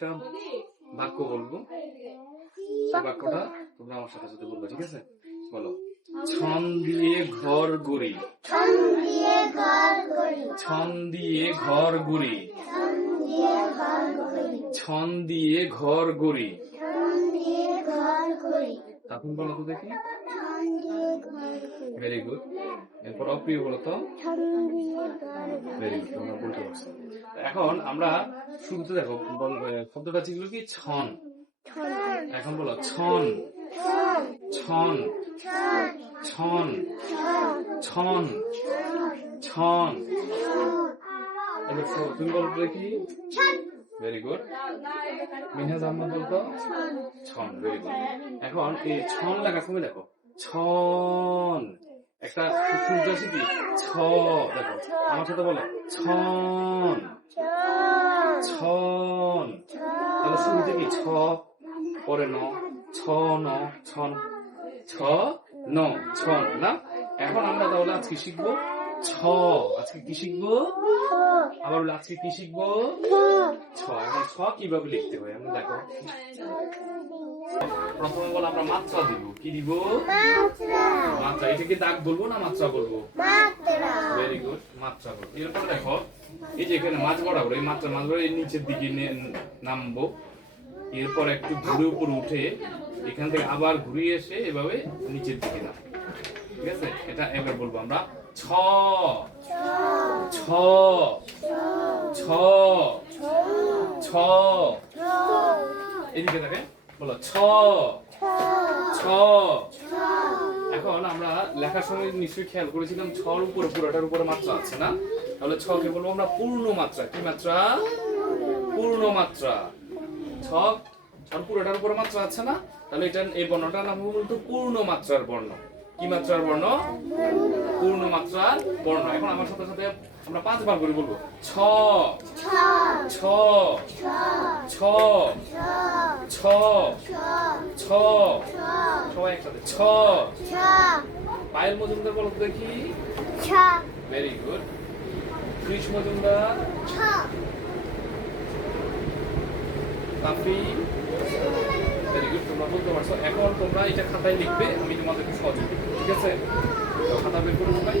একটা বাক্য বলবো, সেই বাক্যটা তোমরা আমার সাথে সাথে বলবে, ঠিক আছে? বলো, ছন দিয়ে ঘর গড়ি, ছন দিয়ে ঘর গড়ি, ছন দিয়ে ঘর গড়ি। তখন বলো তো দেখি। Very good. এরপর অপ্রিয় বলো তো। ভেরি গুড, তোমরা বলতে পারছো। এখন আমরা শুরুতে দেখো শব্দটা ছিল কি ছন। এখন বলো ছন, ছন, ছন, ছন, ছন। তুমি বলো দেখি। Very good. মিনহাজ আহমেদ বলতো ছন। Very good. এখন এই ছন লেখার সময় দেখো, ছন একটা সূর্য আছে কি ছ, দেখো আমার সাথে বলো ছন, ছন। তাহলে শুরুতে কি ছ, পরে ন, ছ ন, ছন, ছ ন, ছন না। এখন আমরা তাহলে আজকে শিখবো ছ। আজকে কি শিখবো? আবার আজকে কি শিখবো? ছ। এখন ছ কিভাবে লিখতে হয় আমরা দেখো। প্রথমে বলো আমরা মাত্রা দিব। কি দিব? মাত্রা। এটাকে দাগ বলবো না মাত্রা বলবো? ভেরি গুড, মাত্রা বলবো। এরপর দেখো এই যে এখানে মাঝ বরাবর, এই মাত্রা মাঝ বরাবর নিচের দিকে নামবো। এরপর একটু ঘুরে উপরে উঠে এখান থেকে আবার ঘুরিয়ে এসে এভাবে নিচের দিকে নাম, ঠিক আছে? এটা এবার বলবো আমরা ছ, ছ, ছ, ছ। এদিকে থাকে বলো ছ, ছ। এখন আমরা লেখার সময় নিশ্চয়ই খেয়াল করেছিলাম ছর উপরে পুরোটার উপরে মাত্রা আছে না? তাহলে ছকে বলবো আমরা পূর্ণ মাত্রা। কি মাত্রা? পূর্ণ মাত্রা। ছ আর পুরোটার উপরে মাত্রা আছে না? তাহলে এটা এই বর্ণটার নাম বলতো পূর্ণ মাত্রার বর্ণ। কি মাত্রার বর্ণ? পূর্ণ মাত্রার বর্ণ। এখন আমার সাথে সাথে আমরা 5 বার করে বলবো ছ, ছ, ছ, ছ, ছ। সবাই একসাথে ছ। পায়েল মজুমদার বলো তো দেখি। Very good. Krish Majumdar. Kafi. Very good, তোমরা বলতে পারছো। এখন তোমরা এটা খাতায় লিখবে, আমি তোমাদেরকে সহযোগিতা করব, ঠিক আছে? খাতা বের করে সবাই।